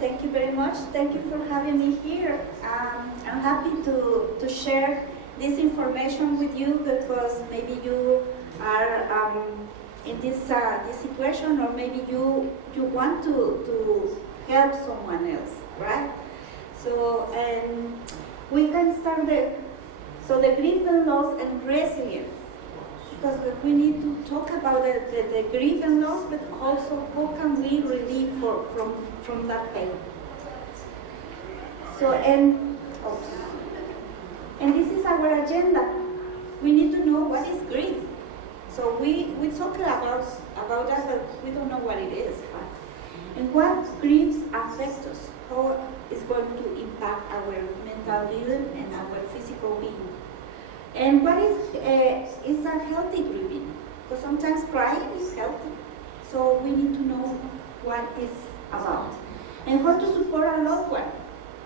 thank you very much. Thank you for having me here. I'm happy to share this information with you because maybe you are in this situation, or maybe you want to help someone else, right? So we can start the grief and loss and resilience, because we need to talk about the grief and loss, but also how can we relieve from that pain. So and this is our agenda. We need to know what is grief. So we talk about that, but we don't know what it is, right? And what griefs affect us, how it's going to impact our mental being and our physical being. And what is a healthy grieving? Because sometimes crying is healthy. So we need to know what it's about. And how to support a loved one.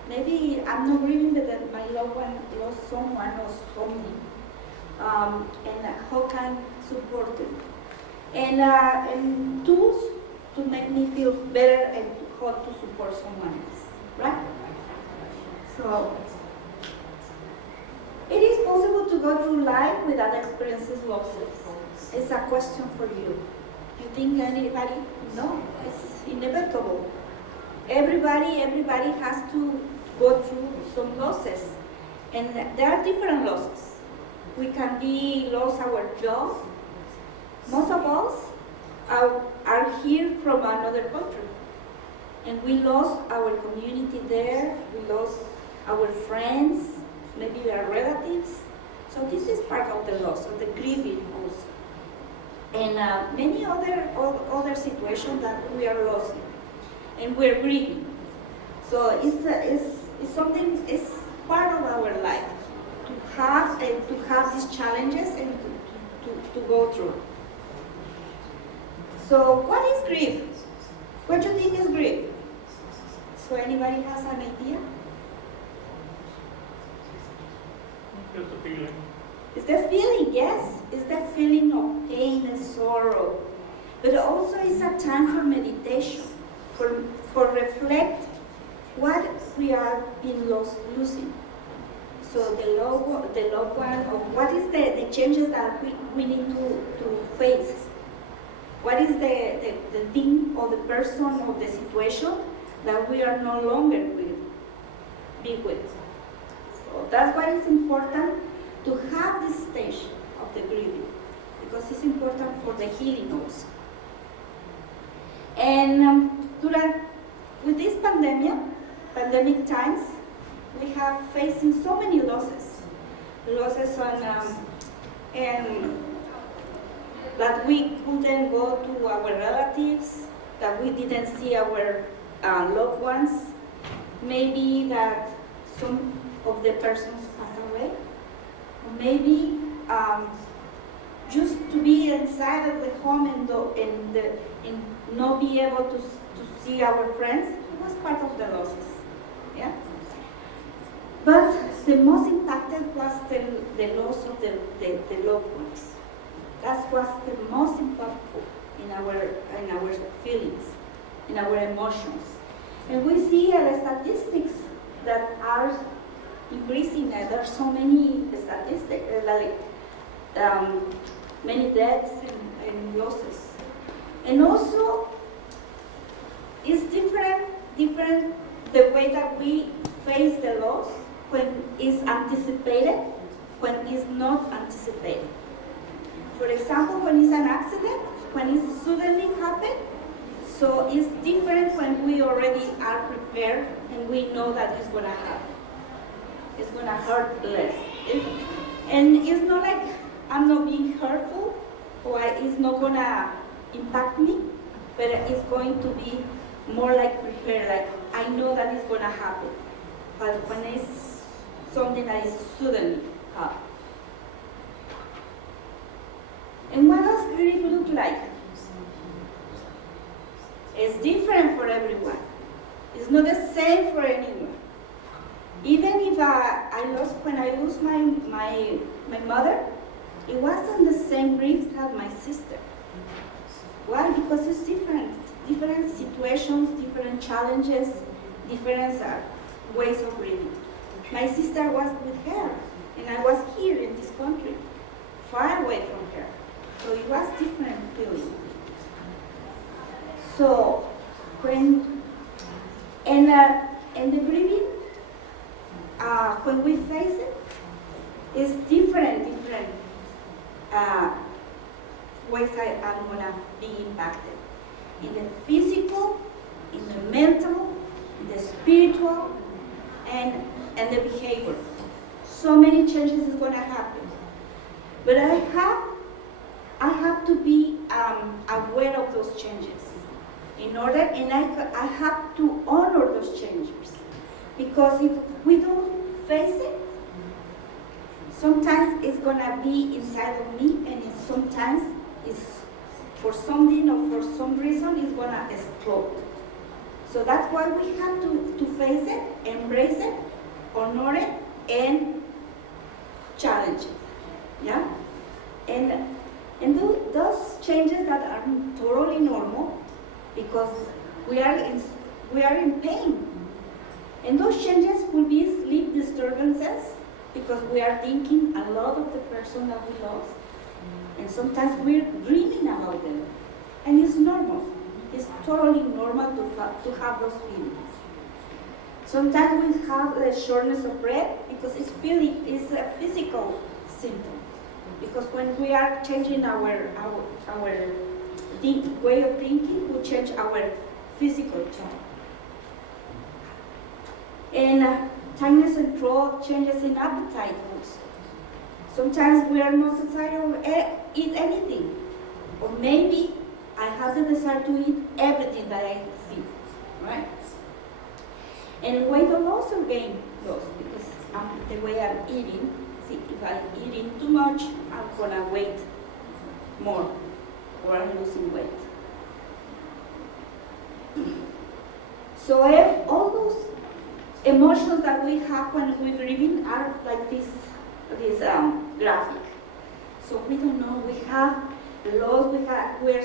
Maybe I'm not grieving, but my loved one lost someone or something. And how can support them. And tools to make me feel better and how to support someone else, right? So it is possible to go through life without experiencing losses. It's a question for you. You think anybody? No, it's inevitable. Everybody has to go through some losses, and there are different losses. We can be lost our job. Most of us are here from another country, and we lost our community there. We lost our friends, maybe our relatives. So this is part of the loss, of the grieving also. And many other situations that we are losing, and we're grieving. So it's something, it's part of our life to have these challenges and to go through. So what is grief? What do you think is grief? So anybody has an idea? It's a feeling. It's the feeling, yes. It's the feeling of pain and sorrow. But also it's a time for meditation, for reflect what we are losing. So the loved one, or what is the changes that we need to face? What is the thing or the person or the situation that we are no longer be with? So that's why it's important to have this stage of the grieving, because it's important for the healing also. And with this pandemic times, we have facing so many losses on and that we couldn't go to our relatives, that we didn't see our loved ones, maybe that some of the persons passed away, or maybe just to be inside of the home and not be able to see our friends. It was part of the losses, yeah. But the most impacted was the loss of the loved ones. That was the most impactful in our feelings, in our emotions. And we see the statistics that are increasing. There are so many statistics, many deaths and losses. And also, it's different the way that we face the loss when it's anticipated, when it's not anticipated. For example, when it's an accident, when it suddenly happens, so it's different when we already are prepared and we know that it's going to happen. It's going to hurt less. And it's not like I'm not being hurtful, or it's not going to impact me, but it's going to be more like prepared, like I know that it's going to happen. But when it's something that is suddenly happen. And what does grief look like? It's different for everyone. It's not the same for anyone. Even if when I lost my mother, it wasn't the same grief as my sister. Why? Because it's different situations, different challenges, different ways of grieving. My sister was with her, and I was here in this country, far away from her. So it was different feeling. So when and the grieving, when we face it, is different ways I'm gonna be impacted. In the physical, in the mental, in the spiritual, and the behavior. So many changes is gonna happen. But I have to be aware of those changes. In order, and I have to honor those changes. Because if we don't face it, sometimes it's gonna be inside of me, and sometimes it's for something or for some reason it's gonna explode. So that's why we have to face it, embrace it, honor it, and challenge it. Yeah? And those changes that are totally normal, because we are in pain. And those changes will be sleep disturbances, because we are thinking a lot of the person that we lost. And sometimes we're dreaming about them. And it's normal. It's totally normal to have those feelings. Sometimes we have a shortness of breath, because it's a physical symptom. Because when we are changing our way of thinking, we change our physical tone. And tightness in throat, changes in appetite also. Sometimes we are not desire to eat anything. Or maybe I have the desire to eat everything that I see, right? And weight loss or gain loss, because the way I'm eating, see, if I'm eating too much, I'm gonna weight more, or I'm losing weight. So all those emotions that we have when we're grieving are like this graphic. So we don't know, we have loss,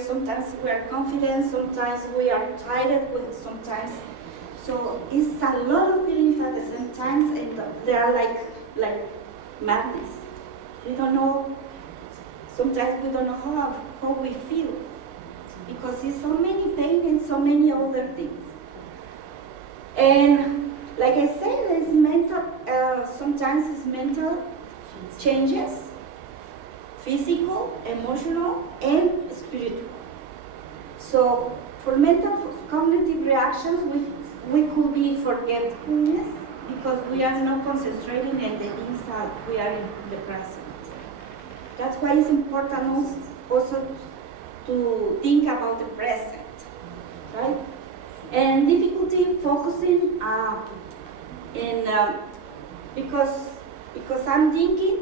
sometimes we are confident, sometimes we are tired, sometimes. So it's a lot of feelings at the same time, and they are like madness. We don't know, sometimes we don't know how we feel, because there's so many pain and so many other things. And like I said, it's mental, sometimes it's mental changes, physical, emotional, and spiritual. So for mental cognitive reactions, we could be forgetfulness, because we are not concentrating on the inside, we are in the present. That's why it's important also to think about the present, right? And difficulty focusing because I'm thinking,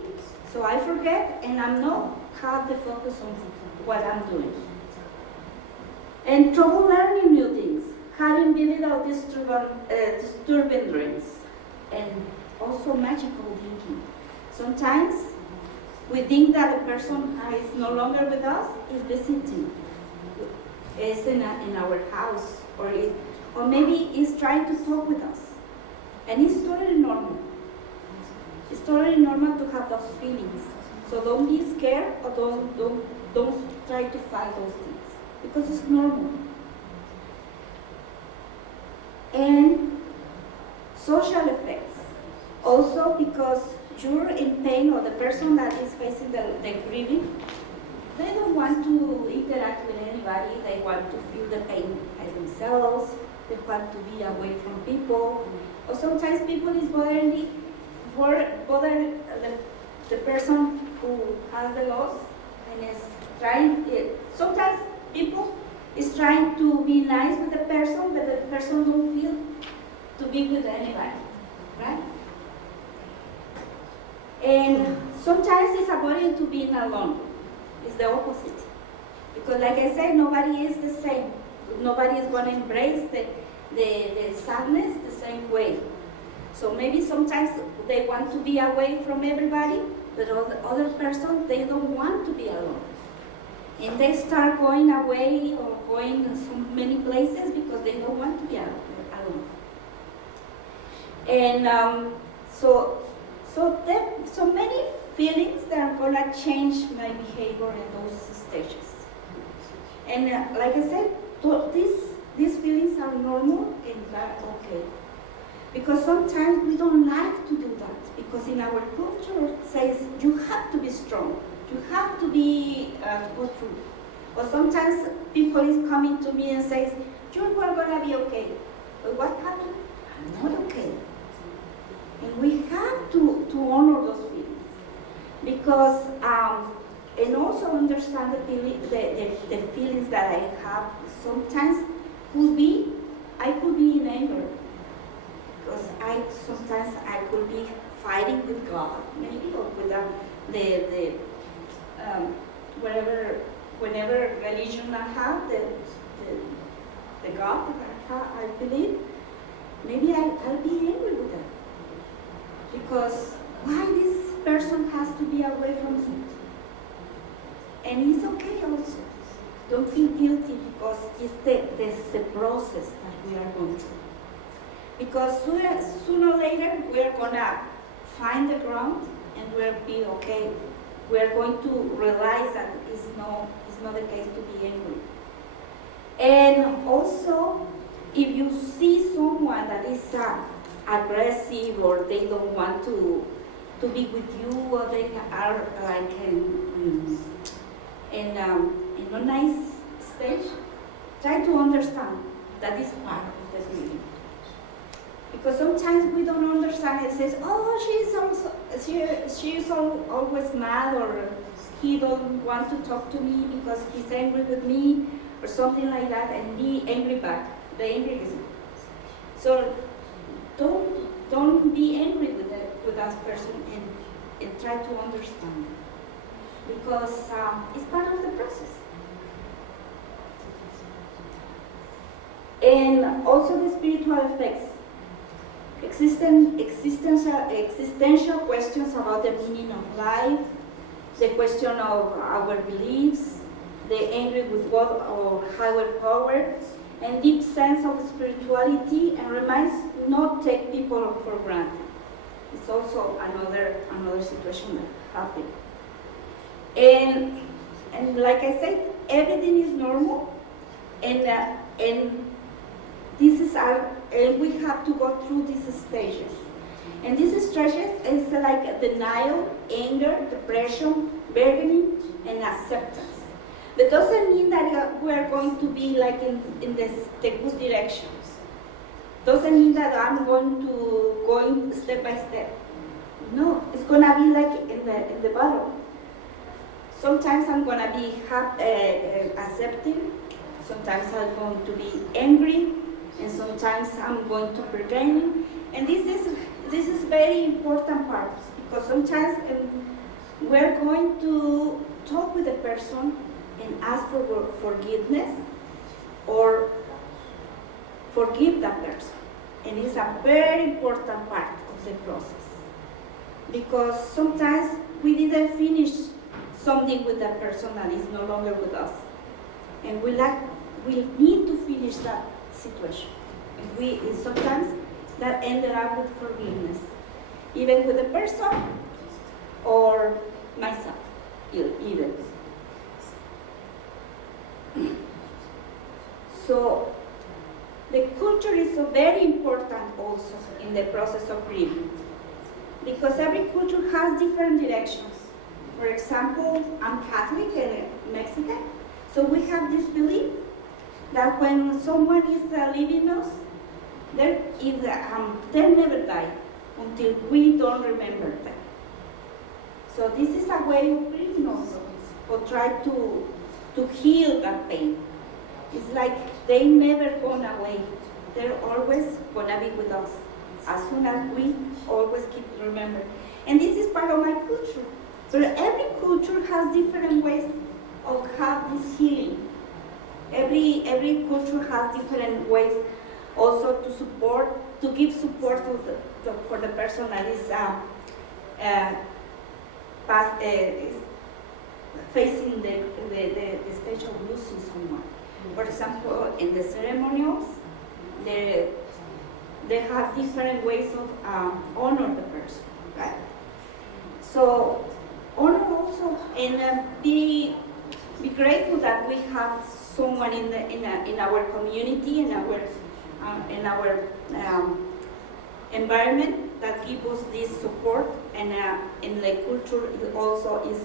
so I forget, and I'm not have the focus on what I'm doing. And trouble learning new things, having vivid or disturbing dreams, and also magical thinking. Sometimes we think that the person is no longer with us, is visiting, is in our house, or maybe is trying to talk with us. And it's totally normal. It's totally normal to have those feelings. So don't be scared, or don't try to fight those things, because it's normal. And social effects. Also, because you're in pain, or the person that is facing the grieving, they don't want to interact with anybody. They want to feel the pain by themselves. They want to be away from people. Or sometimes people is bother the person who has the loss, and is trying. Sometimes people is trying to be nice with the person, but the person don't feel to be with anybody, right? And sometimes it's avoiding to being alone. It's the opposite. Because like I said, nobody is the same. Nobody is going to embrace the sadness the same way. So maybe sometimes they want to be away from everybody, but the other person, they don't want to be alone. And they start going away or going to so many places because they don't want to be alone. And so many feelings that are gonna change my behavior in those stages. And like I said, these feelings are normal and they're okay. Because sometimes we don't like to do that, because in our culture it says you have to be strong, you have to be good through. Or sometimes people is coming to me and says, you're gonna be okay. But what happened? I'm not okay. And we have to honor those feelings. Because, and also understand the feelings that I have. Sometimes I could be in anger. Because sometimes I could be fighting with God, maybe, or with whatever religion I have, the God that I believe, maybe I'll be angry with them. Because why this person has to be away from me? And it's okay also. Don't feel guilty, because it's the process that we are going through. Because sooner or later we are gonna find the ground and we'll be okay. We are going to realize that it's not the case to be angry. And also, if you see someone that is aggressive, or they don't want to be with you, or they are like in a nice stage, try to understand that is part of the grieving. Because sometimes we don't understand. It says, oh, she's always mad, or he don't want to talk to me because he's angry with me, or something like that, and be angry back. The angryism. So don't be angry with that person, and try to understand, because it's part of the process. And also the spiritual effects. Existential questions about the meaning of life, the question of our beliefs, the angry with God or higher power, and deep sense of spirituality, and reminds not take people for granted. It's also another situation that happened. And like I said, everything is normal, and this is and we have to go through these stages. And these stages is like denial, anger, depression, bargaining, and acceptance. That doesn't mean that we are going to be like in the good direction. Doesn't mean that I'm going step by step. No, it's gonna be like in the bottom. Sometimes I'm gonna be accepting. Sometimes I'm going to be angry, and sometimes I'm going to bargain. And this is very important part, because sometimes we're going to talk with the person and ask for forgiveness or forgive that person. And it's a very important part of the process, because sometimes we didn't finish something with that person that is no longer with us, and we need to finish that situation. And sometimes that ended up with forgiveness, even with the person or myself, even. So the culture is so very important also in the process of grieving, because every culture has different directions. For example, I'm Catholic and Mexican, so we have this belief that when someone is leaving us, they'll never die until we don't remember them. So this is a way of grieving also, or try to heal that pain. It's like they never gone away. They're always gonna be with us, as soon as we always keep remembering. And this is part of my culture. So every culture has different ways of have this healing. Every culture has different ways also to give support for the person that is facing the stage of losing someone. For example, in the ceremonials, the they have different ways of honor the person, right? So honor also, and be grateful that we have someone in our community, in our environment that gives us this support, and the culture also is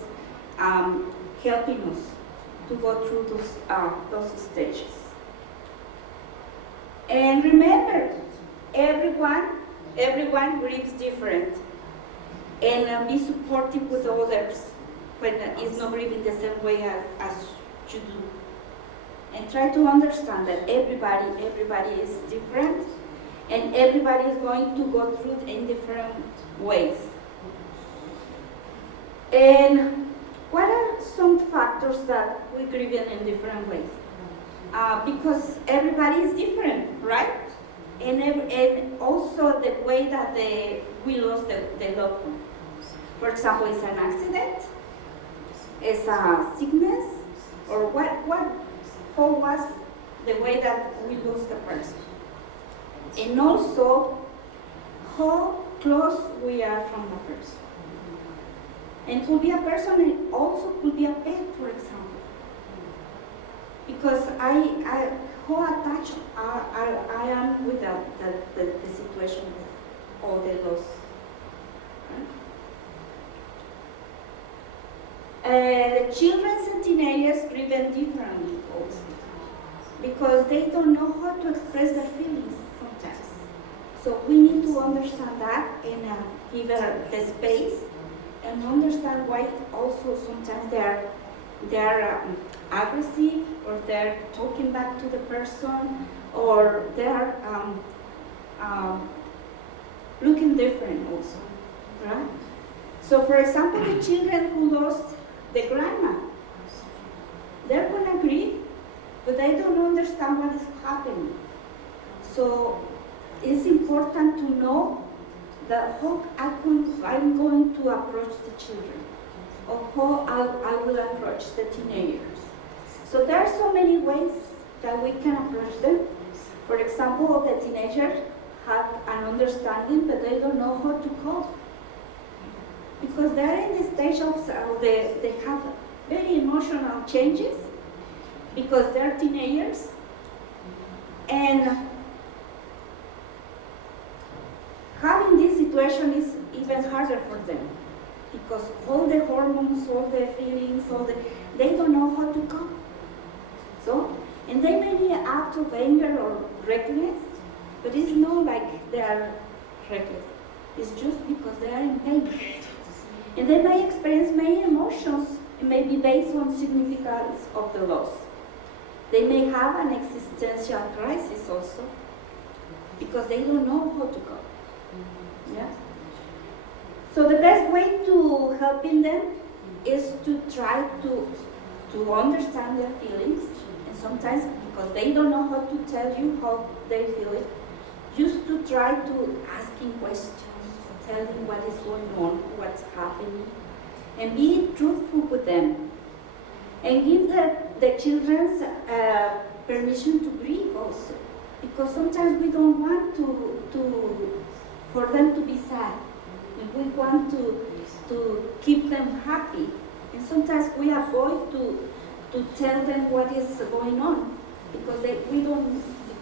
helping us to go through those stages. And remember, everyone grieves different, and be supportive with others when it's not grieving the same way as you do. And try to understand that everybody is different, and everybody is going to go through it in different ways. And what are some factors that we grieve in different ways? Because everybody is different, right? And also the way that we lost the loved one. For example, it's an accident, it's a sickness, or how was the way that we lost the person. And also, how close we are from the person. And could be a person, and also could be a pet, for example. Because how attached I am with the situation, with all the loss. The children and teenagers grieve differently also, because they don't know how to express their feelings sometimes. So we need to understand that and give the space, and understand why also sometimes they are aggressive, or they're talking back to the person, or they're looking different also, right? So for example, the children who lost the grandma, they're gonna grieve, but they don't understand what is happening. So it's important to know that how I'm going to approach the children, or how I will approach the teenagers. So there are so many ways that we can approach them. For example, the teenagers have an understanding, but they don't know how to cope. Because they're in the stage of, they have very emotional changes, because they're teenagers. And having this situation is even harder for them, because all the hormones, all the feelings, they don't know how to cope. So, and they may be an act of anger or reckless, but it's not like they are reckless. It's just because they are in pain. And they may experience many emotions, it may be based on significance of the loss. They may have an existential crisis also, because they don't know how to cope. Yeah? So the best way to helping them is to try to understand their feelings, and sometimes because they don't know how to tell you how they feel it, just to try to asking questions, tell them what is going on, what's happening, and be truthful with them. And give the children permission to grieve also, because sometimes we don't want for them to be sad. And we want to keep them happy, and sometimes we avoid to tell them what is going on, because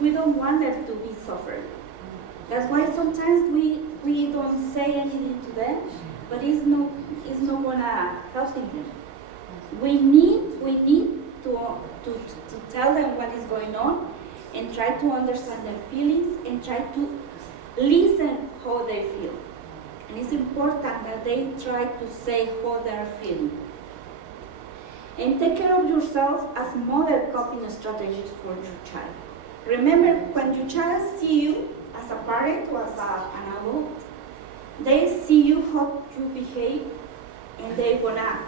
we don't want them to be suffering. That's why sometimes we don't say anything to them, but it's not gonna helping them. We need to tell them what is going on, and try to understand their feelings, and try to listen how they feel. And it's important that they try to say how they're feeling. And take care of yourself as model coping strategies for your child. Remember, when your child see you as a parent or as an adult, they see you how you behave, and they're gonna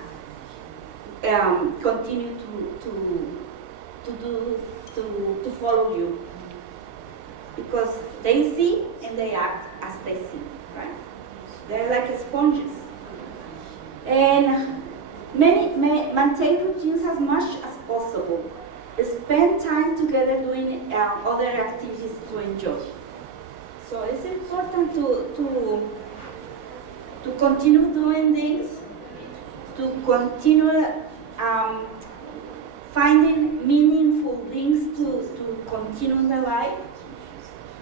continue to follow you, because they see and they act as they see, right? They're like sponges. And maintain routines as much as possible. Spend time together doing other activities to enjoy. So it's important to continue doing things, to continue finding meaningful things to continue in the life,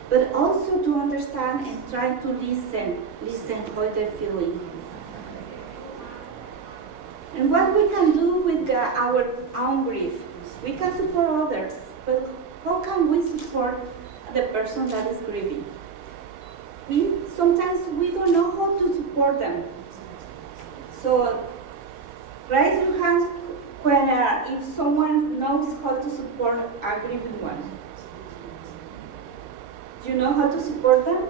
but also to understand and try to listen how they're feeling. And what we can do with our own grief. We can support others, but how can we support the person that is grieving? Sometimes we don't know how to support them. So raise your hands when if someone knows how to support a grieving one. Do you know how to support them?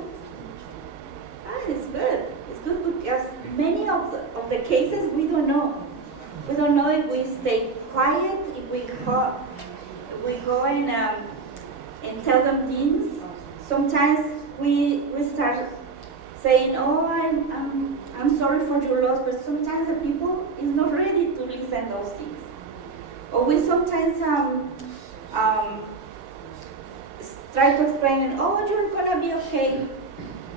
It's good. It's good because many of the cases we don't know. We don't know if we stay quiet, if we go and tell them things. Sometimes we start saying, "Oh, I'm sorry for your loss," but sometimes the people is not ready to listen those things. Or we sometimes try to explain, "Oh, you're gonna be okay,"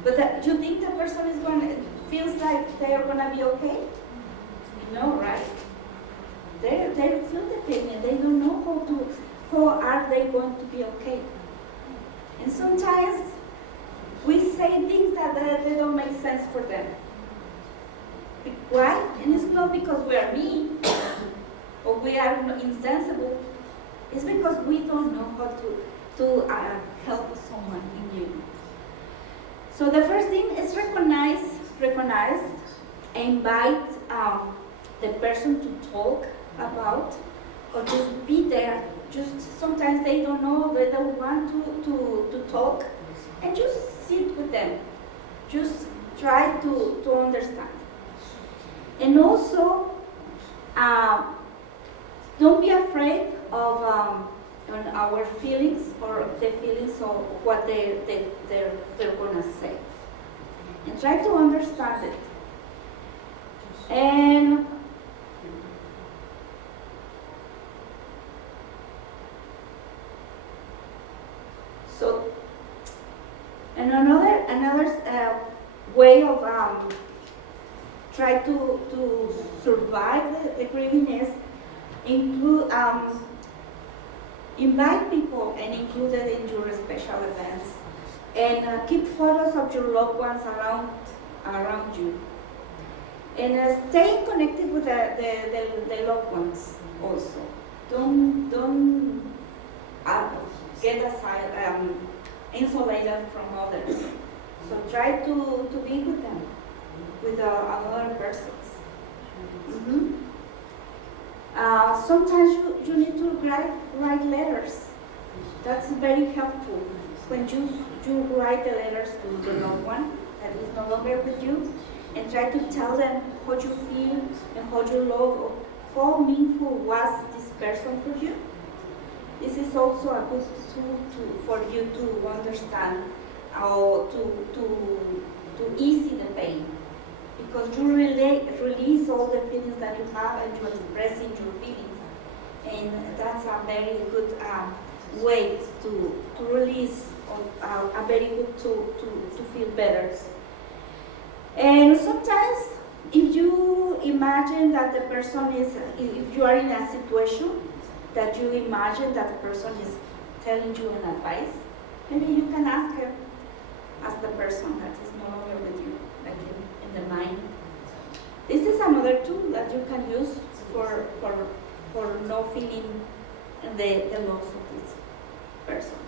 but do you think the person feels like they are gonna be okay? No, right? They feel the pain and they don't know how are they going to be okay. And sometimes we say things that they don't make sense for them. Why? And it's not because we are mean or we are insensible. It's because we don't know how to help someone in need. So the first thing is recognize, invite the person to talk about, or just be there. Just sometimes they don't know, they don't want to talk, and just sit with them. Just try to understand. And also, don't be afraid of our feelings or the feelings of what they're gonna say. And try to understand it. And so, and another way of try to survive the grieving is invite people and include it in your special events, and keep photos of your loved ones around you, and stay connected with the loved ones also. Don't get aside, insulated from others. So try to be with them, with other persons. Mm-hmm. Sometimes you need to write letters. That's very helpful. When you write the letters to the loved one that is no longer with you, and try to tell them how you feel and how you love, or how meaningful was this person for you. This is also a good tool for you to understand how to ease the pain. Because you release all the feelings that you have and you're expressing your feelings. And that's a very good way to release, a very good tool to feel better. And sometimes if you imagine that the person is, if you are in a situation that you imagine that the person is telling you an advice, maybe you can ask the person that is no longer with you, like in the mind. This is another tool that you can use for not feeling the loss of this person.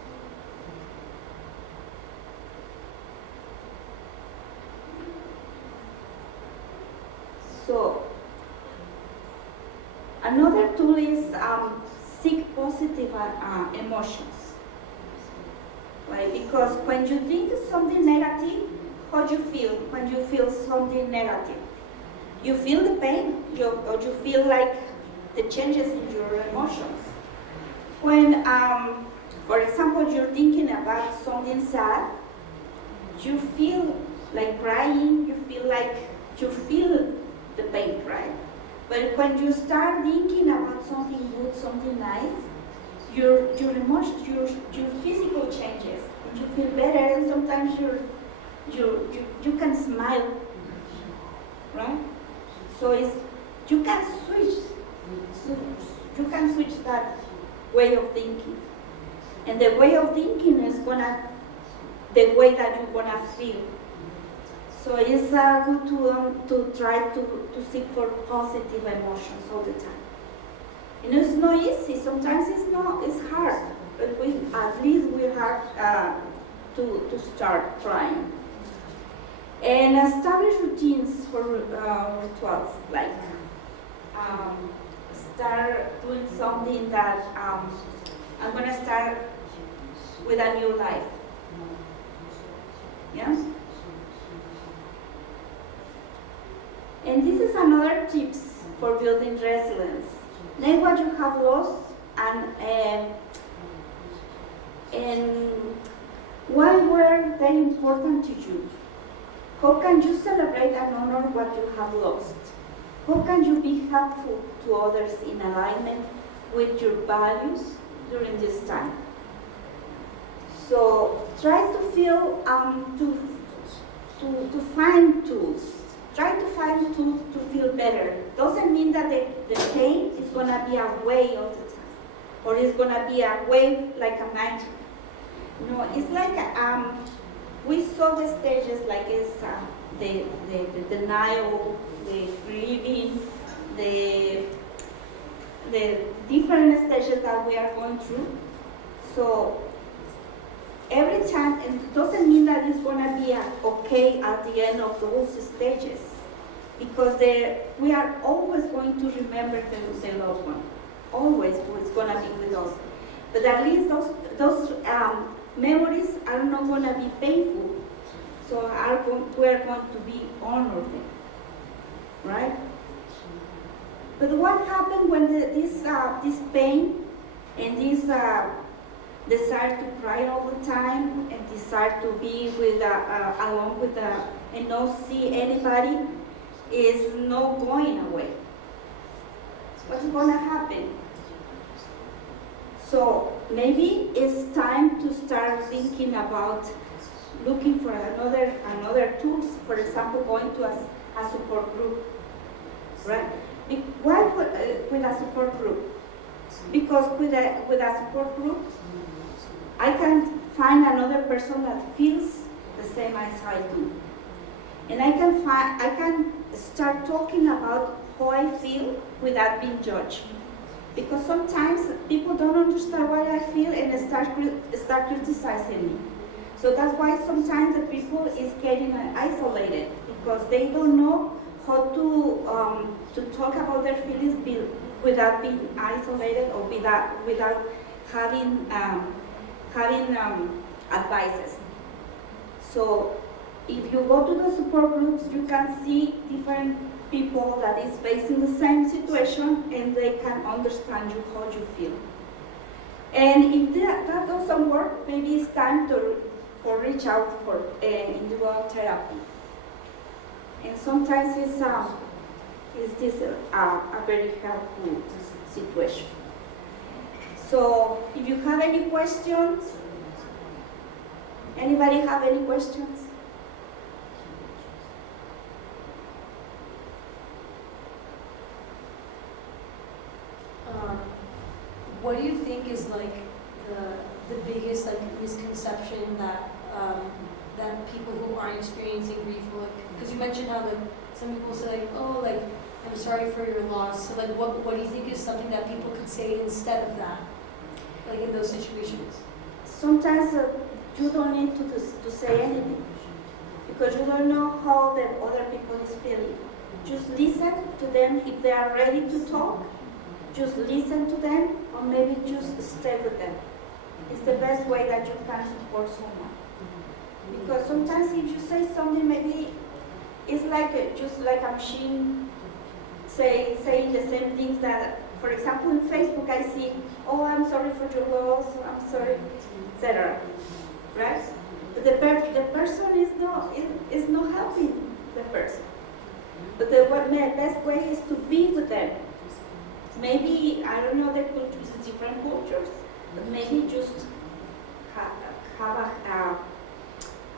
So another tool is seek positive emotions. Right? Because when you think something negative, how do you feel when you feel something negative? You feel the pain, or you feel like the changes in your emotions. When, for example, you're thinking about something sad, you feel like crying, you feel the pain, right? But when you start thinking about something good, something nice, your emotions, your physical changes, you feel better, and sometimes you can smile, right? So you can switch that way of thinking, and the way of thinking is the way that you're gonna feel. So it's good to try to seek for positive emotions all the time. And it's not easy. Sometimes it's hard, but at least we have to start trying. And establish routines for rituals, like start doing something that I'm gonna start with a new life. Yeah. And this is another tips for building resilience. Name what you have lost and why were they important to you? How can you celebrate and honor what you have lost? How can you be helpful to others in alignment with your values during this time? So try to feel to find tools. Try to find tools to feel better. Doesn't mean that the pain is gonna be away all the time, or it's gonna be away like a magic. No, it's like we saw the stages like it's the denial, the grieving, the different stages that we are going through. So every time, and it doesn't mean that it's going to be okay at the end of those stages, because we are always going to remember the loved one. Always, it's going to be with us. But at least those memories are not going to be painful, so we are going to be honored, right? But what happened when this pain and this desire to cry all the time and desire to be alone with and not see anybody is not going away? What's going to happen? So maybe it's time to start thinking about looking for another tools. For example, going to a support group, right? Why with a support group? Because with a support group, I can find another person that feels the same as I do, and I can start talking about how I feel without being judged. Because sometimes people don't understand what I feel and start criticizing me. So that's why sometimes the people is getting isolated, because they don't know how to talk about their feelings without being isolated or without having advices. So if you go to the support groups, you can see different people that is facing the same situation, and they can understand you how you feel. And if that doesn't work, maybe it's time to reach out for individual therapy. And sometimes it's this a very helpful situation. So if you have any questions, anybody have any questions? What do you think is like the biggest like misconception that that people who aren't experiencing grief will, because you mentioned how like some people say like, oh, like I'm sorry for your loss. So like what do you think is something that people could say instead of that, like in those situations? Sometimes you don't need to say anything, because you don't know how the other people is feeling. Just listen to them. If they are ready to talk, just listen to them, or maybe just stay with them. It's the best way that you can support someone. Because sometimes if you say something, maybe it's like just like a machine saying the same things that, for example, in Facebook I see, oh, I'm sorry for your loss, I'm sorry, etc. Right? But the person is not helping the person. But the best way is to be with them. Maybe, I don't know, the cultures, different cultures, but maybe just have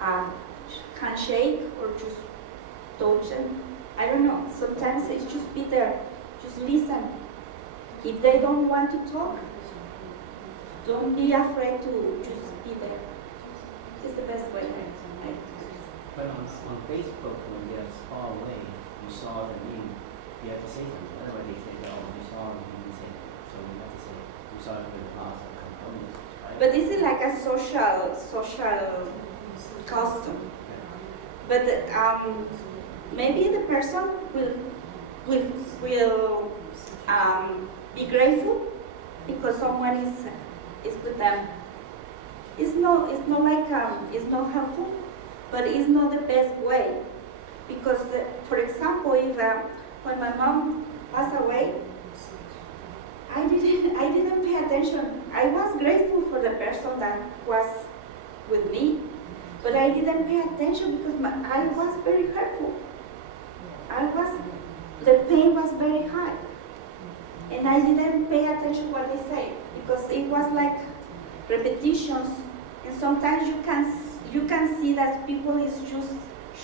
a handshake or just touch them. I don't know. Sometimes it's just be there, just listen. If they don't want to talk, don't be afraid to just be there. It's the best way. But on Facebook, when they're far away, you saw the name, you have to say something. Otherwise, they say, oh, you saw them, you didn't say it. So you have to say, you saw them in the past or components, right? But this is like a social custom. But maybe the person will be grateful because someone is with them. It's not like it's not helpful, but it's not the best way. Because for example, if when my mom passed away, I didn't pay attention. I was grateful for the person that was with me, but I didn't pay attention because I was very hurtful. The pain was very high, and I didn't pay attention what they say because it was like repetitions, and sometimes you can see that people is just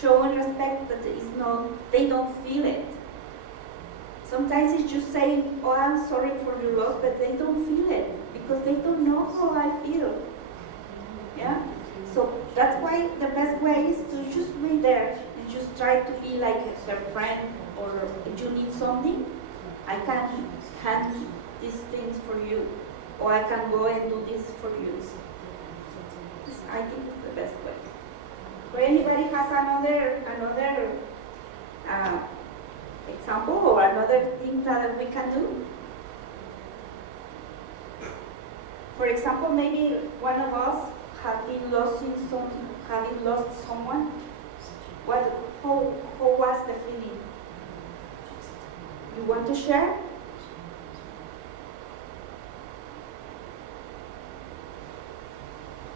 showing respect, but it's not. They don't feel it. Sometimes it's just saying, "Oh, I'm sorry for your loss," but they don't feel it because they don't know how I feel. Yeah. So that's why the best way is to just be there and just try to be like a friend, or if you need something, I can hand these things for you, or I can go and do this for you. I think it's the best way. Or anybody has another example or another thing that we can do? For example, maybe one of us having lost someone. How was the feeling? You want to share?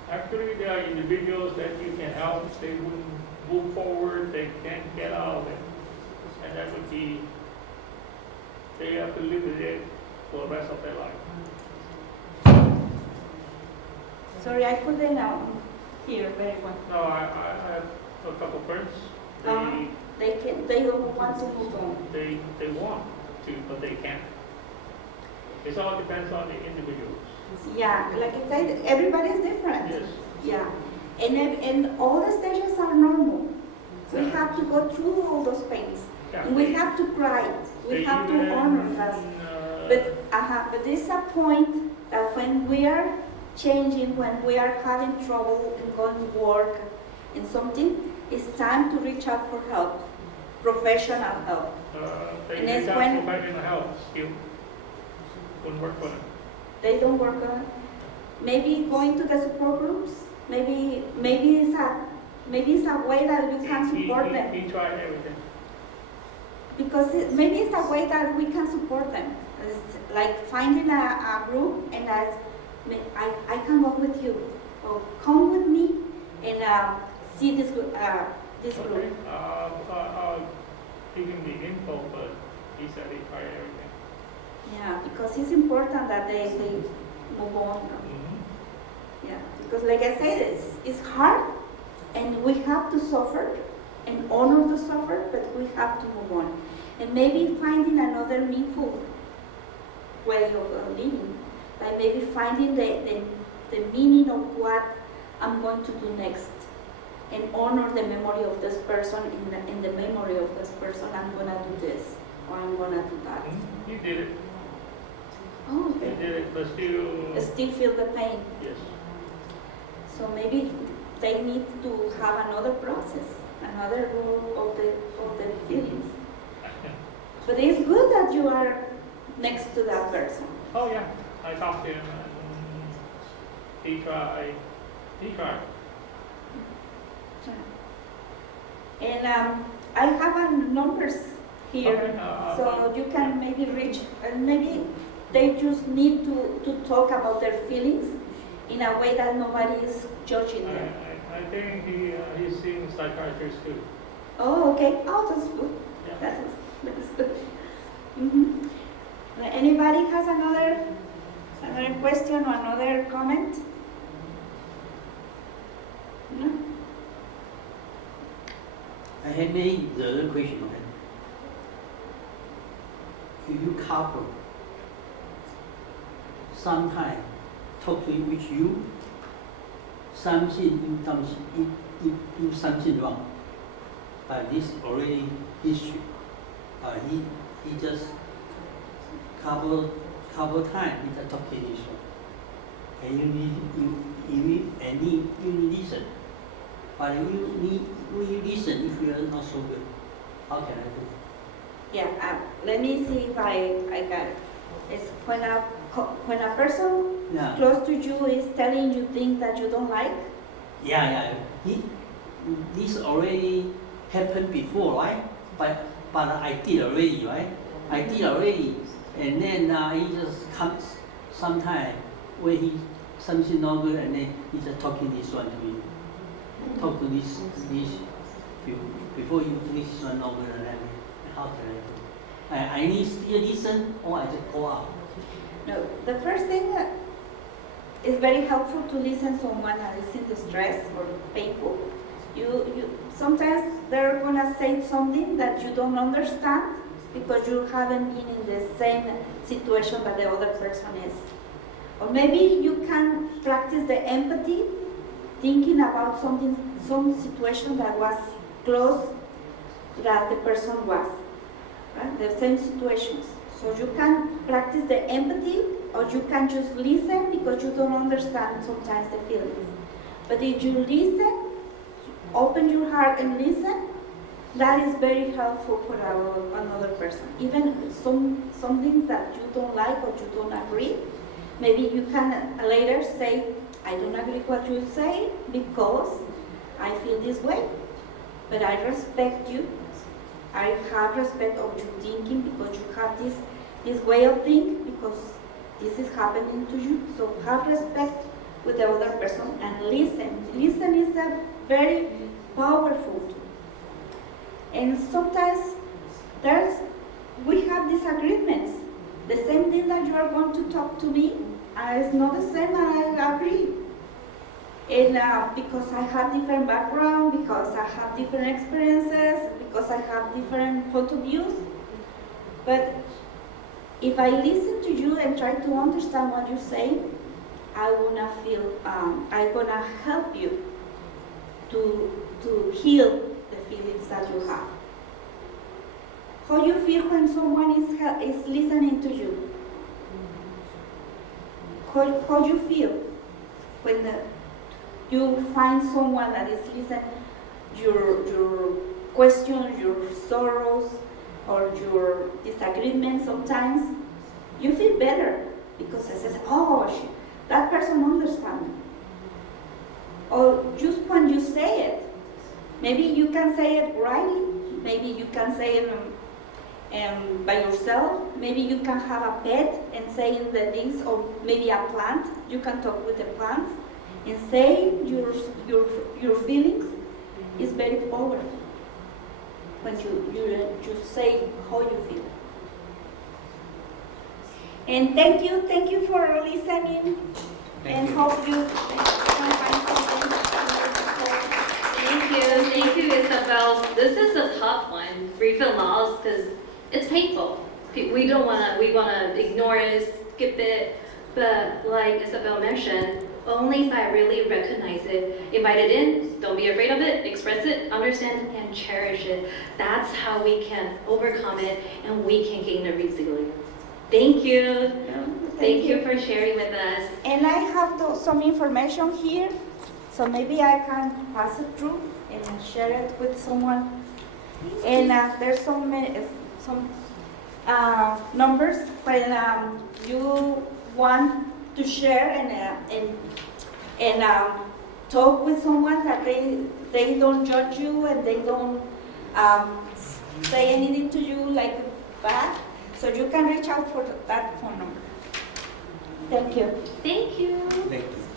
Actually, there are individuals that you can help. They wouldn't move forward. They can't get out of it. And that would be, they have to live with it for the rest of their life. Sorry, I couldn't hear very well. No, I have a couple friends. They don't want to move on. They want to, but they can't. It all depends on the individuals. Yeah, like I said, everybody is different. Yes. Yeah, and all the stages are normal. We Yeah. have to go through all those pains. Yeah. And we have to cry. We They have to even, honor us. But there's a point that when we are changing, when we are having trouble in going to work in something, it's time to reach out for help, professional help. They And it's reach out when- for professional help still wouldn't work for them. They don't work on it. Maybe going to the support groups. Maybe it's a way that you can support them. He tried everything. Because maybe it's a way that we can support them. It's like finding a group and I can walk with you, or come with me and see this group. Okay. I'll give him the info, but he said he tried everything. Yeah, because it's important that they move on. Mm-hmm. Yeah, because like I said, it's hard, and we have to suffer and honor the suffer, but we have to move on. And maybe finding another meaningful way of living, like maybe finding the meaning of what I'm going to do next, and honor the memory of this person. In the memory of this person, I'm going to do this, or I'm going to do that. Mm-hmm. He did it. Oh, He okay. did it, but still. Still feel the pain. Yes. So maybe they need to have another process, another rule of the feelings. But it's good that you are next to that person. Oh yeah, I talked to him and he tried. And I have numbers here, Okay, so you can maybe reach, and maybe they just need to talk about their feelings in a way that nobody is judging them. I think he's seeing psychiatrists too. Oh, okay. Oh, that's good. Yeah. That's good. Mm-hmm. Anybody has another question or another comment? No? I had made the other question, okay? If you couple, sometimes talking with you, something do something wrong, but this already history. He just couple time he just talking this one, and you listen, but when you listen, you feel not so good. How can I do? Yeah, let me see if I got it. It's when a person Yeah. close to you is telling you things that you don't like. Yeah. This already happened before, right? But I did already, right? I did already, and then he just comes sometime when he something not good, and then he just talking this one to me. Talk to this before you do this one not good, and then how can I do? I need still listen, or I just go out. No, the first thing is very helpful to listen someone that is in distress or painful. You sometimes they're gonna say something that you don't understand because you haven't been in the same situation that the other person is. Or maybe you can practice the empathy, thinking about some situation that was close that the person was, right? The same situations. So you can practice the empathy, or you can just listen because you don't understand sometimes the feelings. But if you listen, open your heart and listen, that is very helpful for another person. Even some things that you don't like or you don't agree, maybe you can later say, I don't agree with what you say because I feel this way, but I respect you. I have respect of your thinking because you have this way of thinking because this is happening to you. So have respect with the other person and listen. Listen is a very powerful tool. And sometimes we have disagreements. The same thing that you are going to talk to me is not the same, and I agree. And because I have different background, because I have different experiences, because I have different point of views. But if I listen to you and try to understand what you say, I'm gonna help you to heal the feelings that you have. How you feel when someone is listening to you? How you feel when you find someone that is listening your questions, your sorrows, or your disagreements sometimes? You feel better because it says, oh, that person understands me. Or just when you say it, maybe you can say it writing, maybe you can say it by yourself, maybe you can have a pet and saying the things, or maybe a plant, you can talk with the plants and saying your feelings is very powerful when you say how you feel. And thank you for listening. Thank you. Hope you can find something. Thank you, Isabel. This is a tough one, refill laws, because it's painful. We want to ignore it, skip it, but like Isabel mentioned, only by really recognize it, invite it in, don't be afraid of it, express it, understand, and cherish it. That's how we can overcome it, and we can gain the resilience. Thank you. Thank you for sharing with us. And I have some information here, so maybe I can pass it through and share it with someone. And there's some numbers when you want to share and talk with someone that they don't judge you and they don't say anything to you like bad. So you can reach out for that phone number. Thank you. Thank you. Thank you.